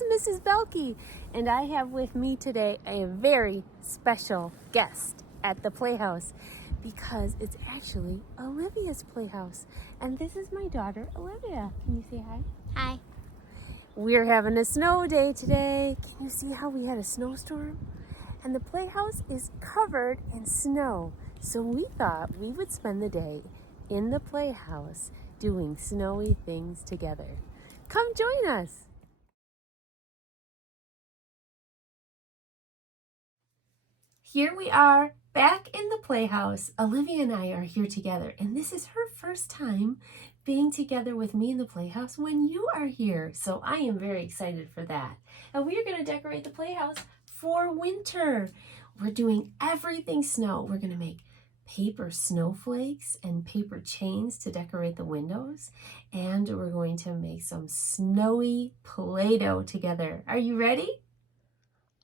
it's Mrs. Belkey, and I have with me today a very special guest at the Playhouse because it's actually Olivia's Playhouse, and this is my daughter, Olivia. Can you say hi? Hi. We're having a snow day today. Can you see how we had a snowstorm? And the Playhouse is covered in snow, so we thought we would spend the day in the Playhouse doing snowy things together. Come join us. Here we are back in the Playhouse. Olivia and I are here together, and this is her first time being together with me in the Playhouse when you are here. So I am very excited for that. And we are going to decorate the Playhouse for winter. We're doing everything snow. We're going to make paper snowflakes and paper chains to decorate the windows. And we're going to make some snowy Play-Doh together. Are you ready?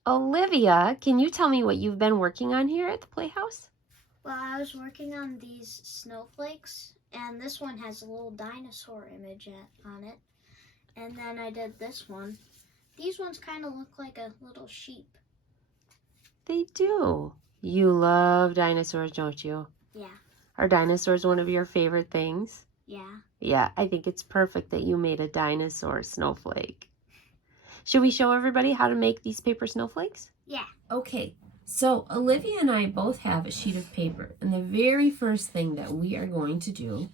Olivia, can you tell me what you've been working on here at the Playhouse? Well, I was working on these snowflakes, and this one has a little dinosaur image on it. And then I did this one. These ones kind of look like a little sheep. They do. You love dinosaurs, don't you? Yeah. Are dinosaurs one of your favorite things? Yeah. Yeah, I think it's perfect that you made a dinosaur snowflake. Should we show everybody how to make these paper snowflakes? Yeah. Okay, so Olivia and I both have a sheet of paper, and the very first thing that we are going to do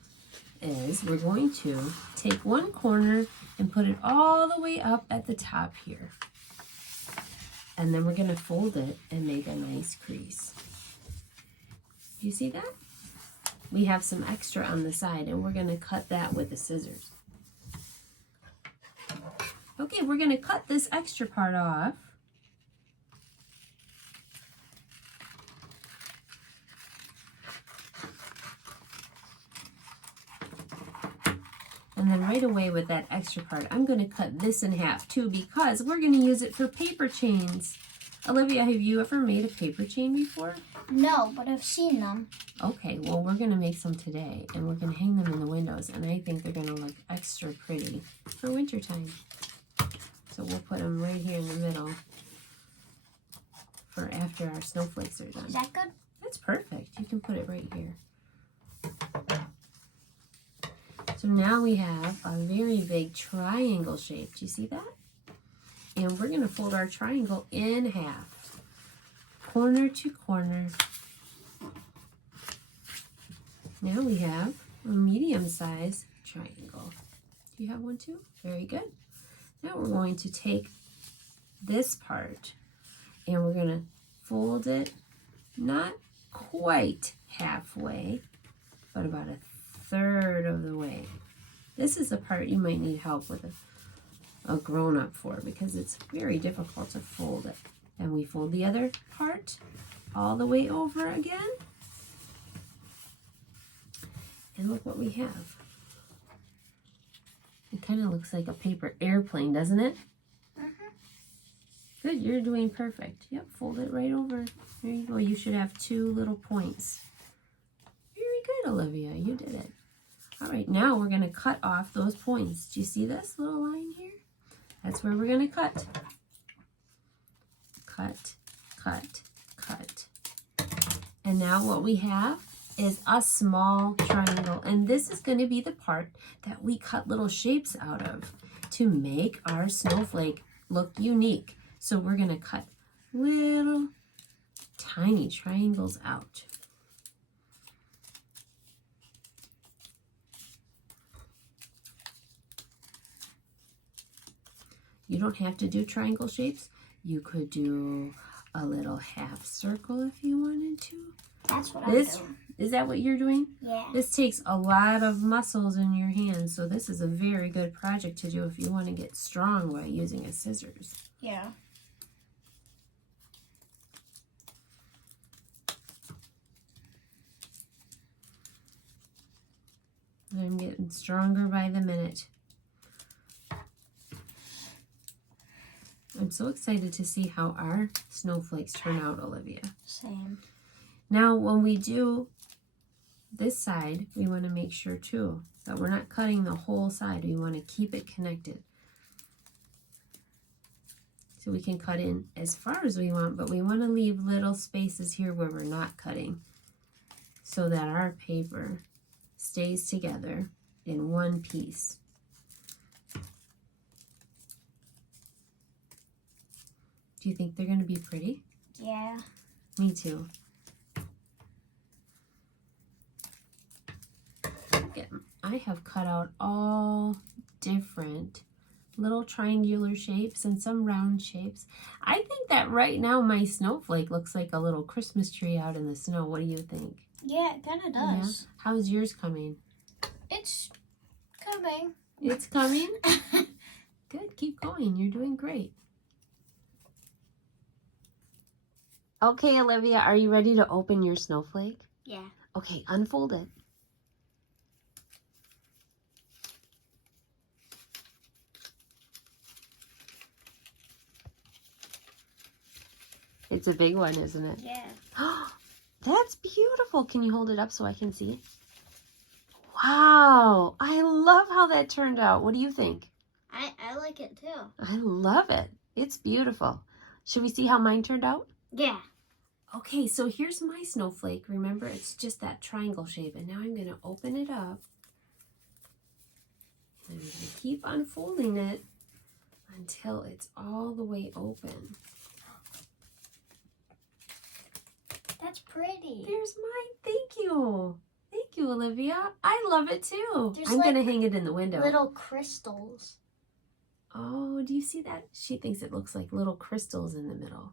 is we're going to take one corner and put it all the way up at the top here. And then we're going to fold it and make a nice crease. You see that? We have some extra on the side, and we're going to cut that with the scissors. Okay, we're going to cut this extra part off. And then right away with that extra part, I'm going to cut this in half too because we're going to use it for paper chains. Olivia, have you ever made a paper chain before? No, but I've seen them. Okay, well, we're going to make some today, and we're going to hang them in the windows, and I think they're going to look extra pretty for wintertime. So we'll put them right here in the middle for after our snowflakes are done. Is that good? That's perfect. You can put it right here. So now we have a very big triangle shape. Do you see that? And we're going to fold our triangle in half, corner to corner. Now we have a medium-sized triangle. Do you have one too? Very good. Now we're going to take this part and we're going to fold it not quite halfway, but about a third of the way. This is the part you might need help with a grown-up for because it's very difficult to fold it. And we fold the other part all the way over again. And look what we have. It kind of looks like a paper airplane, doesn't it? Good, you're doing perfect. Yep, fold it right over. There you go. You should have two little points. Very good, Olivia. You did it. All right, now we're going to cut off those points. Do you see this little line here? That's where we're going to cut. Cut, cut, cut. And now what we have is a small triangle, and this is going to be the part that we cut little shapes out of to make our snowflake look unique. So we're going to cut little tiny triangles out. You don't have to do triangle shapes. You could do a little half circle if you wanted to. That's what I'm doing. Is that what you're doing? Yeah. This takes a lot of muscles in your hands, so this is a very good project to do if you want to get strong by using a scissors. Yeah. I'm getting stronger by the minute. I'm so excited to see how our snowflakes turn out, Olivia. Same. Now, when we do this side, we want to make sure too that we're not cutting the whole side. We want to keep it connected. So we can cut in as far as we want, but we want to leave little spaces here where we're not cutting so that our paper stays together in one piece. Do you think they're going to be pretty? Yeah. Me too. I have cut out all different little triangular shapes and some round shapes. I think that right now my snowflake looks like a little Christmas tree out in the snow. What do you think? Yeah, it kind of does. Yeah. How's yours coming? It's coming. It's coming? Good. Keep going. You're doing great. Okay, Olivia, are you ready to open your snowflake? Yeah. Okay, unfold it. It's a big one, isn't it? Yeah. That's beautiful. Can you hold it up so I can see it? Wow. I love how that turned out. What do you think? I like it too. I love it. It's beautiful. Should we see how mine turned out? Yeah. Okay, so here's my snowflake. Remember, it's just that triangle shape. And now I'm going to open it up. And I'm going to keep unfolding it until it's all the way open. That's pretty. There's mine. Thank you. Thank you, Olivia. I love it too. There's I'm like going to hang it in the window. Little crystals. Oh, do you see that? She thinks it looks like little crystals in the middle.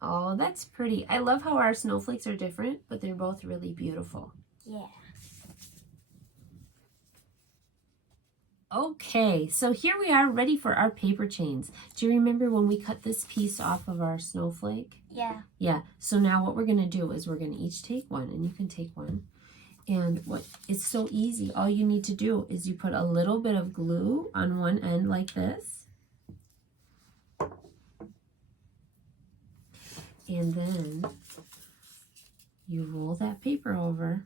Oh, that's pretty. I love how our snowflakes are different, but they're both really beautiful. Yeah. Okay, so here we are ready for our paper chains. Do you remember when we cut this piece off of our snowflake? Yeah. Yeah, so now what we're going to do is we're going to each take one, and you can take one. And it's so easy. All you need to do is you put a little bit of glue on one end like this. And then you roll that paper over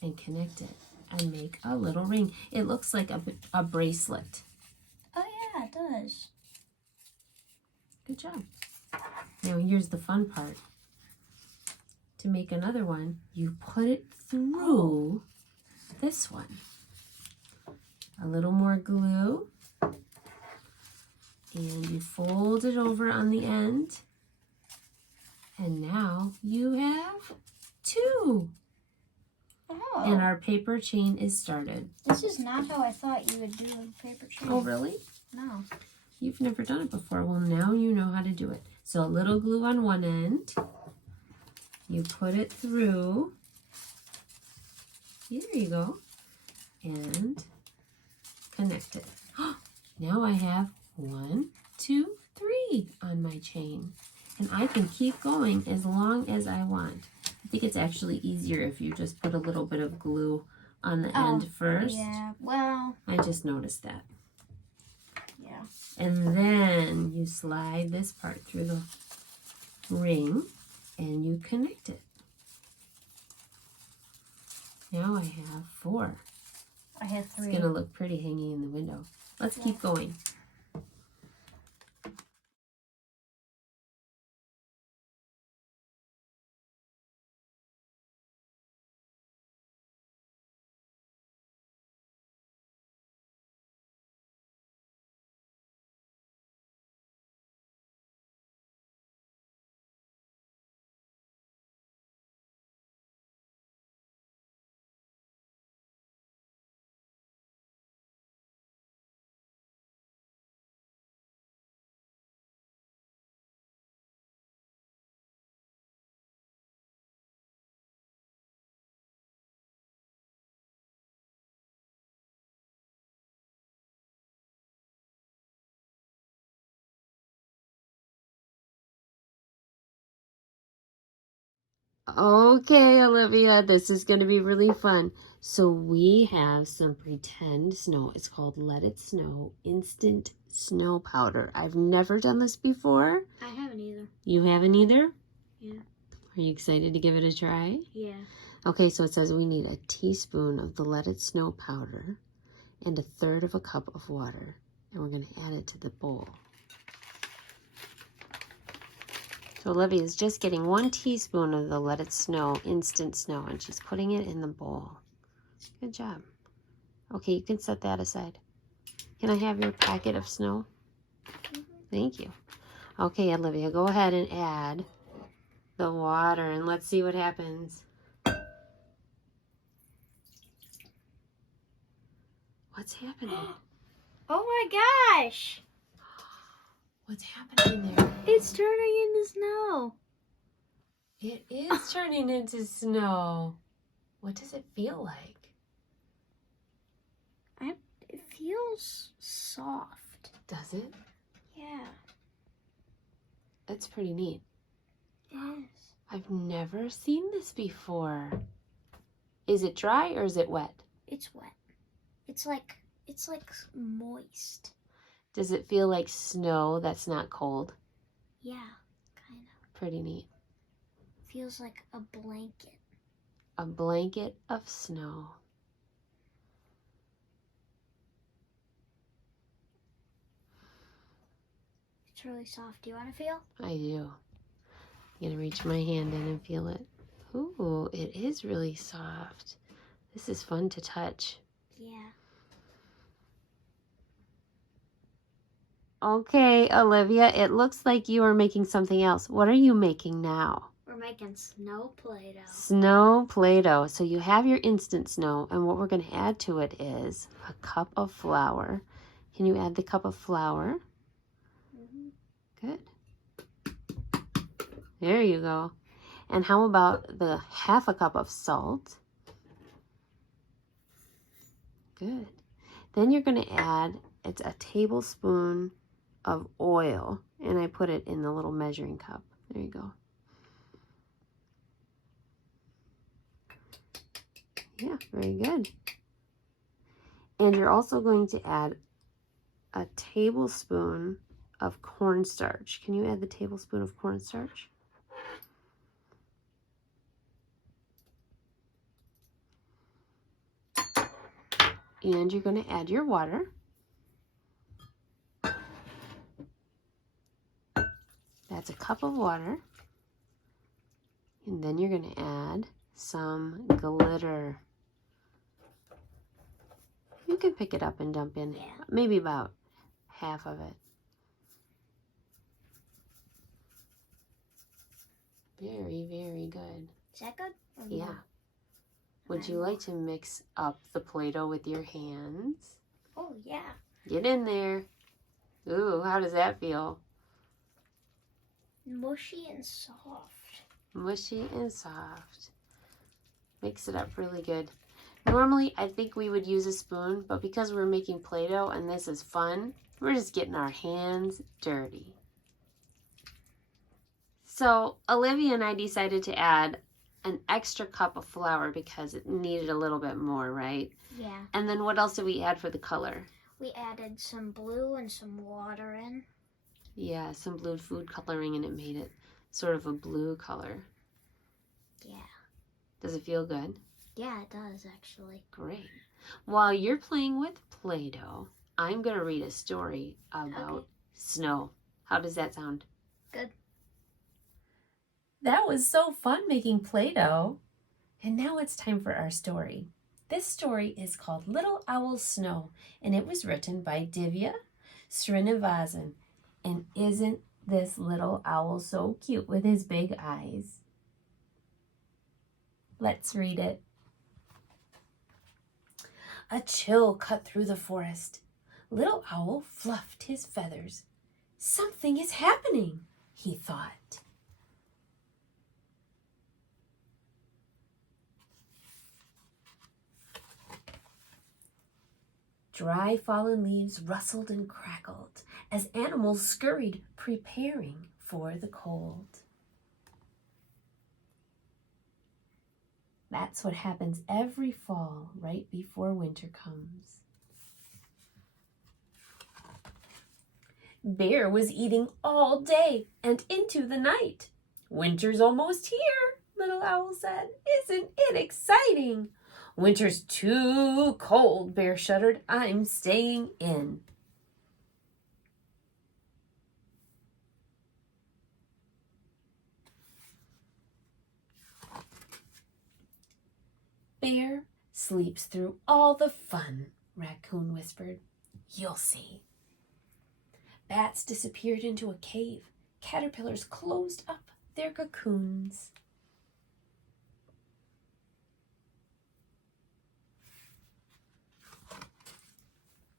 and connect it and make a little ring. It looks like a bracelet. Oh yeah, it does. Good job. Now here's the fun part. To make another one, you put it through this one. A little more glue. And you fold it over on the end. And now you have two. Oh. And our paper chain is started. This is not how I thought you would do a paper chain. Oh, really? No. You've never done it before. Well, now you know how to do it. So a little glue on one end. You put it through. There you go. And connect it. Now I have 1, 2, 3 on my chain. And I can keep going as long as I want. I think it's actually easier if you just put a little bit of glue on the end first. Yeah, well. I just noticed that. Yeah. And then you slide this part through the ring and you connect it. Now I have 4. I have 3. It's going to look pretty hanging in the window. Let's keep going. Okay, Olivia, this is going to be really fun. So we have some pretend snow. It's called Let It Snow Instant Snow Powder. I've never done this before. I haven't either. You haven't either? Yeah. Are you excited to give it a try? Yeah. Okay, so it says we need a teaspoon of the Let It Snow powder and 1/3 of a cup of water. and we're going to add it to the bowl. So Olivia is just getting 1 teaspoon of the Let It Snow instant snow, and she's putting it in the bowl. Good job. Okay, you can set that aside. Can I have your packet of snow? Thank you. Okay, Olivia, go ahead and add the water, and let's see what happens. What's happening? Oh my gosh! What's happening there? It's turning into snow. It is turning into snow. What does it feel like? It feels soft. Does it? Yeah. That's pretty neat. Yes. I've never seen this before. Is it dry or is it wet? It's wet. It's like moist. Does it feel like snow that's not cold? Yeah, kind of. Pretty neat. Feels like a blanket. A blanket of snow. It's really soft. Do you want to feel? I do. I'm going to reach my hand in and feel it. Ooh, it is really soft. This is fun to touch. Yeah. Okay, Olivia, it looks like you are making something else. What are you making now? We're making snow Play-Doh. Snow Play-Doh. So you have your instant snow, and what we're going to add to it is a cup of flour. Can you add the cup of flour? Good. There you go. And how about the half a cup of salt? Good. Then you're going to add, it's a tablespoon of oil, and I put it in the little measuring cup. There you go. Yeah, very good. And you're also going to add a tablespoon of cornstarch. Can you add the tablespoon of cornstarch? And you're going to add your water. That's a cup of water. And then you're going to add some glitter. You can pick it up and dump in maybe about half of it. Very, very good. Is that good? Yeah. Would you like to mix up the Play-Doh with your hands? Oh, yeah. Get in there. Ooh, how does that feel? Mushy and soft. Mushy and soft. Mix it up really good. Normally, I think we would use a spoon, but because we're making Play-Doh and this is fun, we're just getting our hands dirty. So, Olivia and I decided to add an extra cup of flour because it needed a little bit more, right? Yeah. And then what else did we add for the color? We added some blue and some water in. Yeah, some blue food coloring, and it made it sort of a blue color. Yeah. Does it feel good? Yeah, it does, actually. Great. While you're playing with Play-Doh, I'm going to read a story about snow. How does that sound? Good. That was so fun making Play-Doh. And now it's time for our story. This story is called Little Owl Snow, and it was written by Divya, Srinivasan. And isn't this little owl so cute with his big eyes? Let's read it. A chill cut through the forest. Little Owl fluffed his feathers. Something is happening, he thought. Dry fallen leaves rustled and crackled as animals scurried, preparing for the cold. That's what happens every fall, right before winter comes. Bear was eating all day and into the night. Winter's almost here, Little Owl said. Isn't it exciting? Winter's too cold, Bear shuddered. I'm staying in. sleeps through all the fun," Raccoon whispered. "You'll see." Bats disappeared into a cave. Caterpillars closed up their cocoons.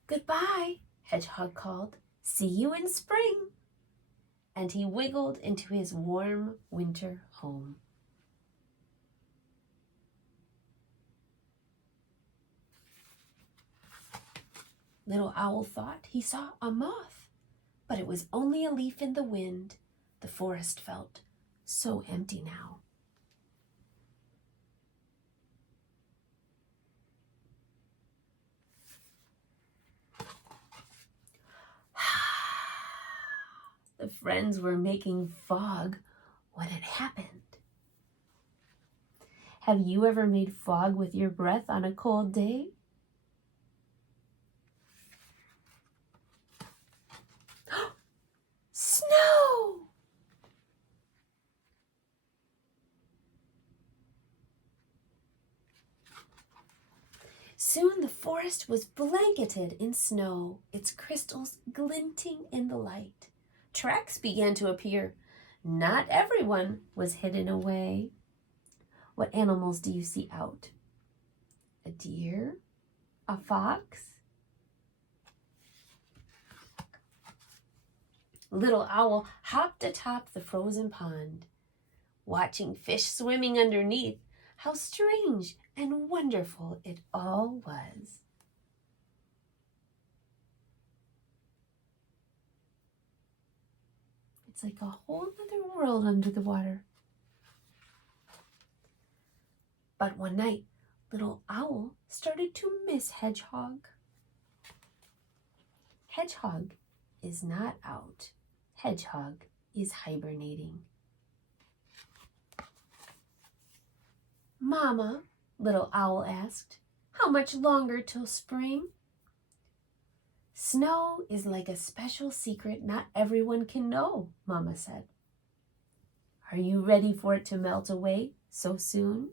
"Goodbye," Hedgehog called. "See you in spring." And he wiggled into his warm winter home. Little Owl thought he saw a moth, but it was only a leaf in the wind. The forest felt so empty now. The friends were making fog when it happened. Have you ever made fog with your breath on a cold day? Snow! Soon the forest was blanketed in snow, its crystals glinting in the light. Tracks began to appear. Not everyone was hidden away. What animals do you see out? A deer? A fox? Little Owl hopped atop the frozen pond, watching fish swimming underneath. How strange and wonderful it all was. It's like a whole other world under the water. But one night, Little Owl started to miss Hedgehog. Hedgehog is not out. Hedgehog is hibernating. "Mama," Little Owl asked, "how much longer till spring?" "Snow is like a special secret not everyone can know," Mama said. "Are you ready for it to melt away so soon?"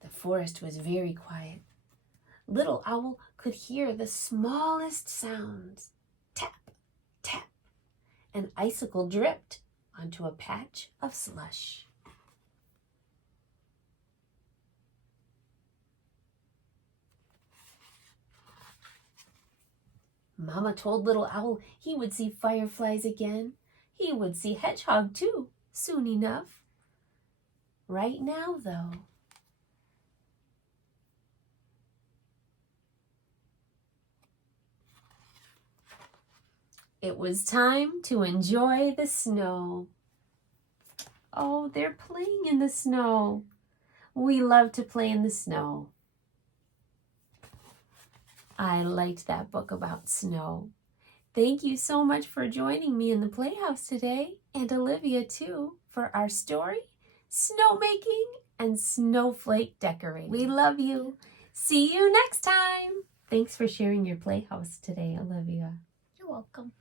The forest was very quiet. Little Owl could hear the smallest sounds. Tap, tap. An icicle dripped onto a patch of slush. Mama told Little Owl he would see fireflies again. He would see Hedgehog too, soon enough. Right now, though, it was time to enjoy the snow. Oh, they're playing in the snow. We love to play in the snow. I liked that book about snow. Thank you so much for joining me in the Playhouse today, and Olivia too, for our story, snowmaking and snowflake decorating. We love you. See you next time. Thanks for sharing your Playhouse today, Olivia. You're welcome.